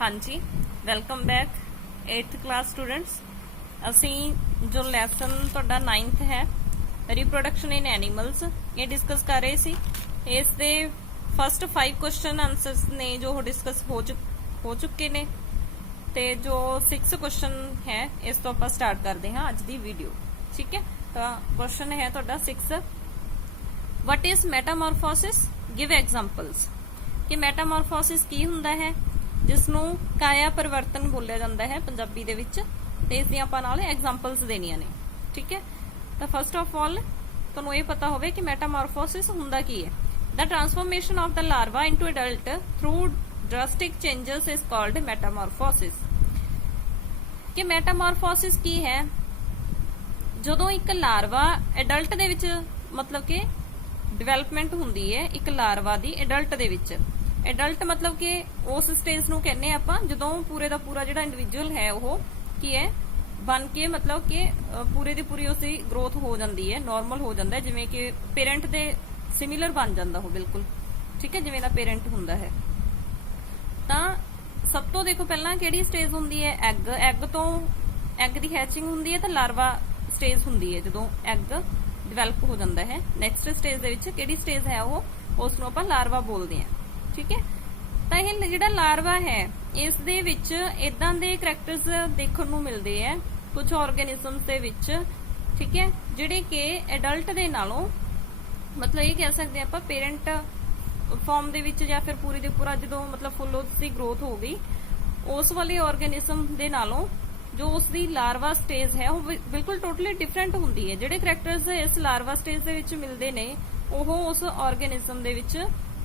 हाँ जी, welcome back 8th class students. असी जो लैसन तुहाडा 9th है रिप्रोडक्शन इन एनीमल्स ये डिस्कस कर रहे सी। इस दे फर्स्ट 5 क्वेश्चन आंसर्स ने जो डिस्कस हो चुके ने ते जो 6 क्वेश्चन है इस तो आप स्टार्ट करते हैं अज दी वीडियो। ठीक है, तो क्वेश्चन है तुहाडा 6, what is Metamorphosis, give examples. कि मेटामॉर्फोसिस की हुंदा है, जिसनों काया परिवर्तन बोलिया जाता है पंजाबी दे विच, ते इस दी आपां नाल एग्जांपल्स देनियां ने। ठीक है, तो फर्स्ट ऑफ ऑल तुहानूं ये पता होवे कि मेटामॉर्फोसिस हुंदा की है। The transformation of the larva into adult through drastic changes is called Metamorphosis. कि मेटामॉर्फोसिस की है, जदों एक लार्वा एडल्ट दे विच मतलब कि डिवेलपमेंट हुंदी है एक लार्वा दी एडल्ट दे विच। एडल्ट मतलब कि उस स्टेज नूं कहने आपां जदों पूरे दा पूरा जिहड़ा इंडिविजुअल है वो की है बन के मतलब कि पूरे दी पूरी उसकी ग्रोथ हो जाती है, नॉर्मल हो जाता है, जिवें कि पेरेंट दे सिमिलर बन जाता हो बिल्कुल। ठीक है, जिवें दा पेरेंट हुंदा है। तां सब तो देखो पहला किहड़ी स्टेज हुंदी है, एग। एग तो एग दी हैचिंग हुंदी है तो लार्वा स्टेज हुंदी है जदों एग डिवेलप हो जाता है। नैक्सट स्टेज दे विच किहड़ी स्टेज है वो उसनूं आपां लार्वा बोलदे हैं। ठीक है, तो यह जिहड़ा लार्वा है इस दे विच इदां दे करैक्टर्स देखण नूं मिलदे है कुछ ऑर्गेनिजम्स दे विच। ठीक है, जिहड़े कि एडल्ट दे नालों मतलब ये कह सकते आपां पेरेंट फॉर्म दे विच या फिर पूरी दे पूरा जदों मतलब फुल उसकी ग्रोथ हो गई उस वाले ऑर्गेनिजम दे नालों जो उसकी लार्वा स्टेज है वो बिल्कुल टोटली डिफरेंट हुंदी है। जिहड़े करैक्टर्स इस लार्वा स्टेज दे विच मिलदे ने वो उस ऑर्गेनिजम दे विच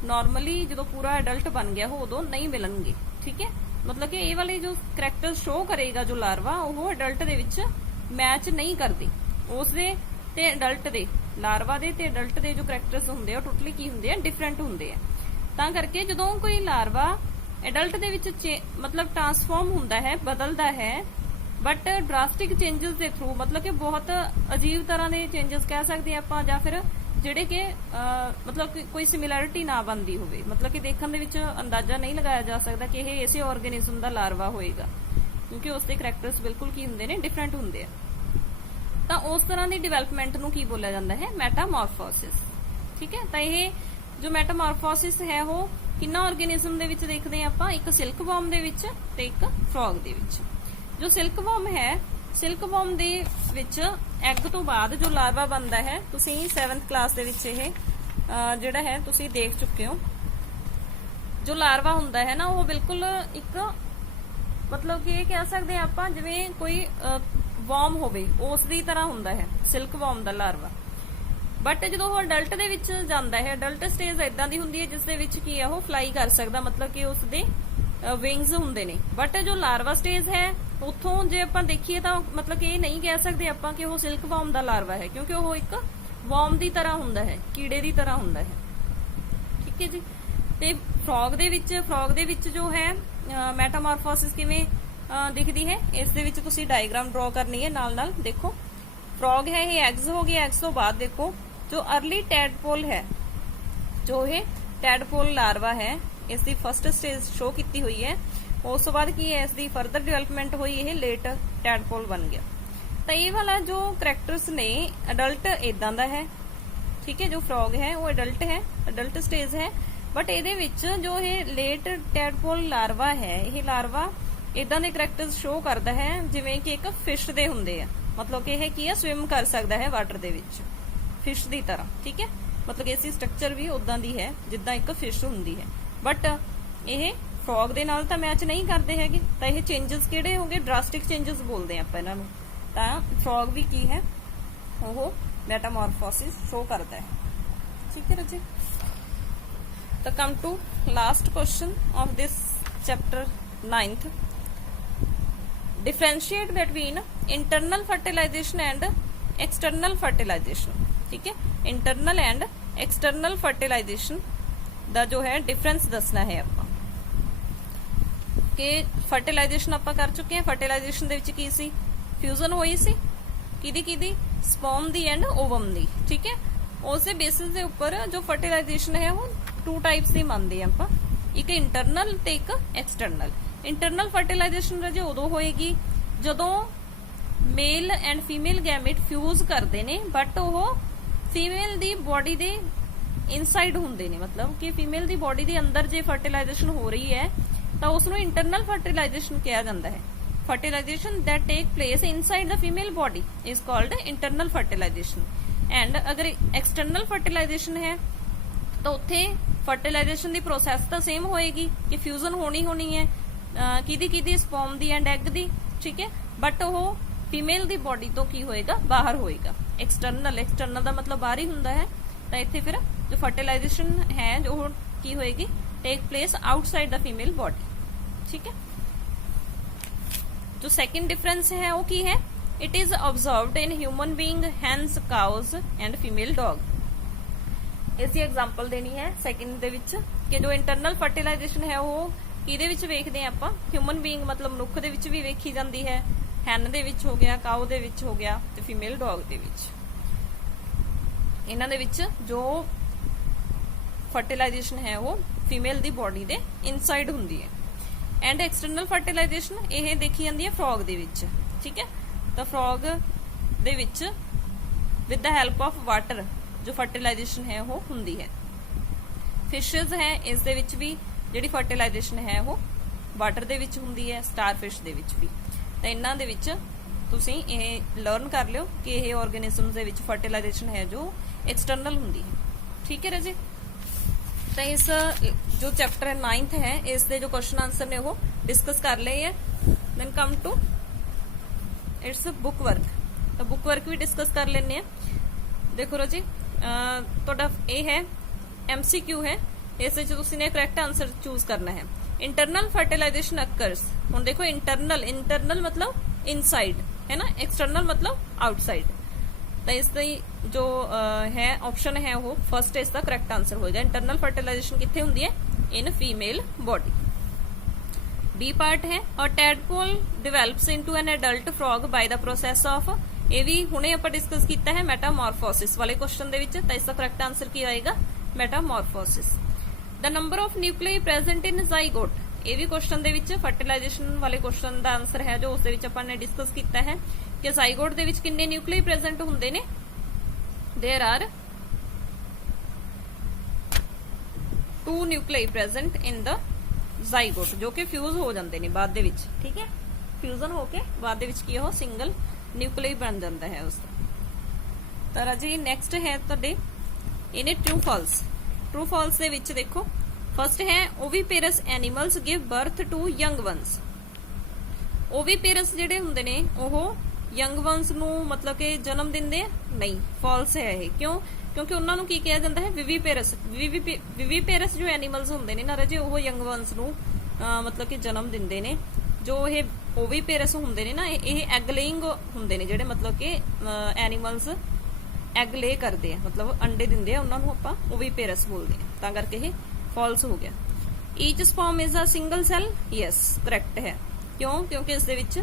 नॉर्मली जो पूरा एडल्ट बन गया हो उदों नहीं मिलणगे। ठीक है, मतलब कि ये वाले जो करैक्टर शो करेगा जो लार्वा वो एडल्ट दे विच मैच नहीं करते। उसदे ते एडल्ट दे लार्वा दे ते एडल्ट दे जो करैक्टर्स हुंदे आ टोटली की हुंदे आ, डिफरेंट हुंदे आ। तां करके जदों कोई लार्वा एडल्ट दे विच मतलब ट्रांसफॉर्म हुंदा है, बदलदा है, but drastic changes they through मतलब कि बहुत अजीब तरह के चेंजेस कह सकते हैं आपां, या फिर जिहड़े कि मतलब कि कोई सिमिलैरिटी ना बनती होवे, मतलब कि देखण दे विच अंदाजा नहीं लगाया जा सकता कि यह इसे ऑर्गेनिज्म दा लार्वा होएगा, क्योंकि उसके करैक्टर्स बिल्कुल की हुंदे ने, डिफरेंट हुंदे आ। तां उस तरह की डिवेलपमेंट नूं की बोलिया जांदा है, मेटामॉर्फोसिस। ठीक है, तो यह जो मेटामॉर्फोसिस है वो किन्ना ऑर्गेनिज्म दे विच देखदे आ आपां, एक सिल्क वॉर्म दे विच ते एक फ्रॉग दे विच। जो सिल्क वॉर्म है, सिल्क वॉर्म दे विच एग तो बाद जो लार्वा बनता है, तुसीं 7th क्लास दे विच इह जिहड़ा है तुसीं देख चुके हो। जो लार्वा हुंदा है ना वो बिल्कुल एक मतलब कि कह सकते हैं आपां जिवें कोई वॉर्म होवे उस दी तरह हुंदा है सिल्क वॉर्म दा लार्वा। बट जो वो अडल्ट दे विच जांदा है, अडल्ट स्टेज इदां दी हुंदी है जिस दे विच की है वो फ्लाई कर सकदा, मतलब कि उसदे विंग्स हुंदे ने। बट जो लार्वा स्टेज है उथों जे आपां देखिए तो मतलब कि ये नहीं कह सकते आपां कि वो सिल्क वॉर्म दा लार्वा है, क्योंकि वो एक वॉर्म दी तरह हुंदा है, कीड़े दी तरह हुंदा है। ठीक है जी, ते फ्रॉग दे विच जो है मेटामॉर्फोसिस किवें दिखदी है, इस दे विच तुसीं डायग्राम ड्रॉ करनी है नाल नाल। देखो फ्रॉग है ये एग्स हो गए, एग्स तो बाद देखो जो अर्ली टैडपोल है, जो ये टैडपोल लार्वा है इसकी फर्स्ट स्टेज शो की हुई है। उस तो बाद की है इसकी फर्दर डिवेलपमेंट हुई, ये लेट टैडपोल बन गया। तो ये वाला जो करैक्टर्स ने अडल्ट इदां दा है। ठीक है, जो फ्रॉग है वो अडल्ट है, अडल्ट स्टेज है, बट ये जो ये लेट टैडपोल लार्वा है ये लार्वा इदां दे करैक्टर्स शो करता है जिवें कि एक फिश दे हुंदे आ, मतलब कि यह की है स्विम कर सकता है वाटर दे विच फिश दी तरह। ठीक है, मतलब कि इसकी स्ट्रक्चर भी उदां दी है जिद्दां एक फिश हुंदी है, बट यह फ्रॉग दे नाल तां मैच नहीं करते हैगे। तां यह चेंजेस किहड़े हो गए, ड्रास्टिक चेंजेस बोलते हैं आपां इन्हां नूं। तां फ्रॉग भी की है वो मेटामॉर्फोसिस शो करता है। ठीक है बच्चे, तो come to last question of this chapter 9th। Differentiate between internal fertilisation and external fertilisation. ठीक है, इंटरनल एंड एक्सटर्नल फर्टिलाइजेशन दा जो है डिफरेंस दसना है आपां। कि फर्टिलाइजेशन आपां कर चुके हैं, फर्टिलाइजेशन दे विच की सी फ्यूजन हुई सी किदी स्पर्म दी एंड ओवम दी। ठीक है, उस बेसिस दे उपर जो फर्टिलाइजेशन है वो 2 टाइप्स दी मानदे आपां, एक इंटरनल ते एक एक्सटर्नल। इंटरनल फर्टिलाइजेशन राजे उदों होएगी जदों male and female gamete fuse करते ने बट वो female the body they inside हुंदे ने, मतलब कि फीमेल दी बॉडी दे अंदर जे फर्टिलाइजेशन हो रही है तो उसनों इंटरनल फर्टिलाइजेशन कहा जाता है। Fertilisation that take place inside the female body is called internal fertilisation. And अगर एक्सटर्नल फर्टिलाइजेशन है तो उत्थे फर्टिलाइजेशन दी प्रोसैस तो सेम होएगी कि फ्यूजन होनी है किदी स्पर्म दी एंड एग दी, ठीक है, बट वो फीमेल दी बॉडी तो की होएगा बाहर होएगा। एक्सटर्नल दा मतलब बाहर ही हुंदा है, तो इत्थे फिर जो फर्टिलाइजेशन है जो की होएगी take place outside the female body, ठीक है। जो सेकंड डिफरेंस है वो की है, it is observed in human being, hens, cows and female dog. इसकी एग्जांपल देनी है सेकंड दे विच कि जो इंटरनल फर्टिलाइजेशन है वो किहदे विच वेखदे हैं आपां, ह्यूमन बीइंग मतलब मनुख दे विच भी वेखी जाती है, हैन दे विच हो गया, काउ दे विच हो गया ते फीमेल डॉग दे विच। इन्हां दे विच जो फर्टिलाइजेशन है वो female the body they inside हुंदी है। एंड एक्सटर्नल फर्टिलाइजेशन यह देखी जाती है फ्रॉग दे विच, ठीक है। तो frog they which with the help of water जो फर्टिलाइजेशन है वो हुंदी है। फिशेज है इस दे विच भी जिहड़ी फर्टिलाइजेशन है वो वाटर दे विच हुंदी है, स्टार फिश दे विच भी। तो इन्हां दे विच तुसीं इह लर्न कर लियो कि यह ऑर्गेनिजम्स दे विच फर्टिलाइजेशन है जो एक्सटर्नल हुंदी है, ठीक है राजे। तो इस जो चैप्टर 9th है इस दे जो क्वेश्चन आंसर ने वो डिस्कस कर लिए है। Then come to its book work, तो बुक वर्क भी डिस्कस कर लेने। देखो राजी तुहाडा ये है MCQ है, इस ने करैक्ट आंसर चूज करना है। इंटरनल फर्टिलाइजेशन अकर्स, हुण देखो इंटरनल मतलब इनसाइड है ना, एक्सटर्नल मतलब आउटसाइड। तो इसकी जो है ऑप्शन है वो फर्स्ट इसका करैक्ट आंसर होगा। इंटरनल फर्टिलाइजेशन कितने होंदी है, in female body. B part है, और tadpole develops into an adult frog by the process of, ये भी हुणे आपां डिस्कस किया है मेटामॉर्फोसिस वाले क्वेश्चन दे विच। तो इसका करैक्ट आंसर की आएगा Metamorphosis. The number of nuclei present in zygote, ये भी क्वेश्चन दे विच फर्टिलाइजेशन वाले क्वेश्चन का आंसर है जो उस दे विच आपां ने डिस्कस किया है कि जाइगोट दे विच किन्ने न्यूक्लियाई प्रेजेंट हुंदे ने। There are 2 nuclei present in the zygote जो कि फ्यूज हो जाते हैं बाद दे विच, ठीक है, फ्यूजन होके बाद दे विच की हो सिंगल न्यूक्लियाई बन जाता है उसका। तो राजी नैक्सट है तुहाडे इन्हें ट्रू फॉल्स। ट्रू फॉल्स दे विच देखो फर्स्ट है oviparous animals give birth to young ones. Oviparous जिहड़े हुंदे ने ओह यंग वंस नू मतलब कि जन्म दिंदे नहीं, फॉल्स है ये। क्यों? क्योंकि उन्हां नू की कहा जाता है विवीपेरस। विवीपेरस जो एनिमल्स हुंदे ने ना राजे ओह यंग वंस नू मतलब कि जन्म दिंदे ने। जो ये ओवीपेरस हुंदे ने ना ये एग लेइंग हुंदे ने, जिहड़े मतलब कि एनिमल्स एग ले करते हैं, मतलब अंडे दिंदे हैं, उन्हां नू आपां ओवीपेरस बोलते हैं, तां करके ये फॉल्स हो गया। Each sperm is a single cell, yes correct है। क्यों? क्योंकि इस दे विच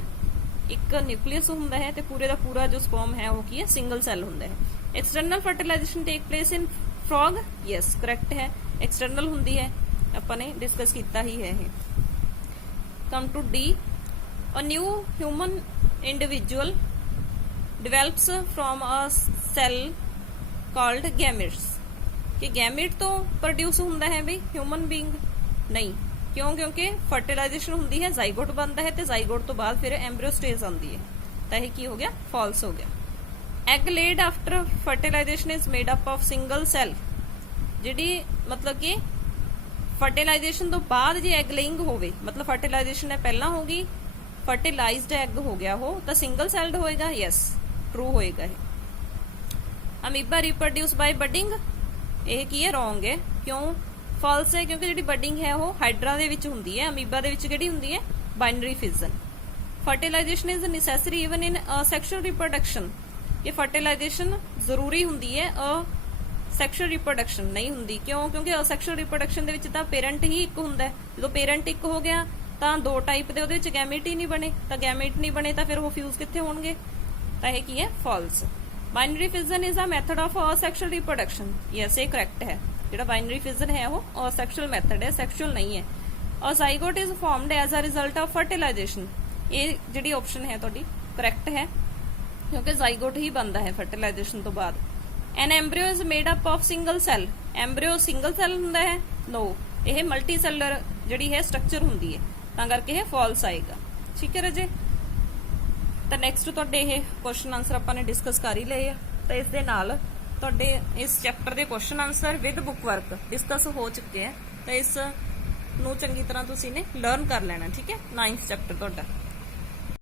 एक न्यूक्लियस हुंदा है ते पूरे दा पूरा जो स्पर्म है वो की है सिंगल सेल हुंदा है। External fertilization take place in frog, yes correct है, एक्सटर्नल हुंदी है, आपां ने डिस्कस किया ही है। Come to D, a new human individual develops from a cell called gametes, कि गैमेट तो प्रोड्यूस हुंदा है भी ह्यूमन बीइंग नहीं। क्यों? क्योंकि फर्टिलाइजेशन हुंदी है, जाइगोट बनता है, ते जाइगोट तो बाद फिर एम्ब्रियो स्टेज आती है, तो यह की हो गया फॉल्स हो गया। Egg laid after fertilization is made up of single cell, जिहड़ी मतलब कि फर्टिलाइजेशन तो बाद जे एग लेइंग होवे, मतलब फर्टिलाइजेशन है पहला होगी, फर्टिलाइज्ड एग हो गया हो तो सिंगल सेल्ड होएगा, यस ट्रू होएगा। अमीबा रिप्रोड्यूस बाय बडिंग, यह की है रॉन्ग है। क्यों फॉल्स है? क्योंकि जिहड़ी बडिंग है वो हाइड्रा दे विच हुंदी है, अमीबा दे विच जिहड़ी हुंदी है binary fission. Fertilization is necessary even in sexual reproduction, ये फर्टिलाइजेशन जरूरी हुंदी है सेक्शुअल रिप्रोडक्शन नहीं हुंदी। क्यों? क्योंकि सेक्शुअल रिप्रोडक्शन दे विच तां पेरेंट ही एक हुंदा है, जो पेरेंट एक हो गया तां 2 टाइप दे उहदे विच गैमेट ही नहीं बने, तां गैमेट नहीं बने तां फिर वो फ्यूज कित्थे होणगे, तां इह की है false. Binary fission is a method of sexual reproduction, yes ये करेक्ट है। जिहड़ा बाइनरी फिजन है वो सेक्शुअल मैथड है, सेक्शुअल नहीं है। ਔਰ zygote is formed as a result of fertilisation. ਇਹ ਜਿਹੜੀ ਆਪਸ਼ਨ ਹੈ ਤੁਹਾਡੀ ਕਰੈਕਟ ਹੈ, ਕਿਉਂਕਿ ਜ਼ਾਈਗੋਟ ਹੀ ਬਣਦਾ ਹੈ ਫਰਟੀਲਾਈਜੇਸ਼ਨ ਤੋਂ ਬਾਅਦ। An embryo is made up of single cell. Embryo single cell ਹੁੰਦਾ ਹੈ? ਨੋ, ਇਹ ਮਲਟੀ ਸੈਲਰ ਜਿਹੜੀ ਹੈ ਸਟਰਕਚਰ ਹੁੰਦੀ ਹੈ, ਤਾਂ ਕਰਕੇ ਇਹ ਫਾਲਸ ਆਏਗਾ। ਠੀਕ ਹੈ ਰਾਜੇ, ਤਾਂ ਨੈਕਸਟ ਤੁਹਾਡੇ ਇਹ ਕੁਐਸਚਨ ਆਨਸਰ ਆਪਾਂ ਨੇ ਡਿਸਕਸ ਕਰ ਹੀ ਲਏ ਆ। ਤਾਂ ਇਸ ਦੇ ਨਾਲ ਤੁਹਾਡੇ ਇਸ ਚੈਪਟਰ ਦੇ question answer with book work discuss ਹੋ ਚੁੱਕੇ ਆ। ਤਾਂ ਇਸ ਨੂੰ ਚੰਗੀ ਤਰ੍ਹਾਂ ਤੁਸੀਂ ਨੇ ਲਰਨ ਕਰ ਲੈਣਾ। ਠੀਕ ਹੈ, 9th ਚੈਪਟਰ ਤੁਹਾਡਾ।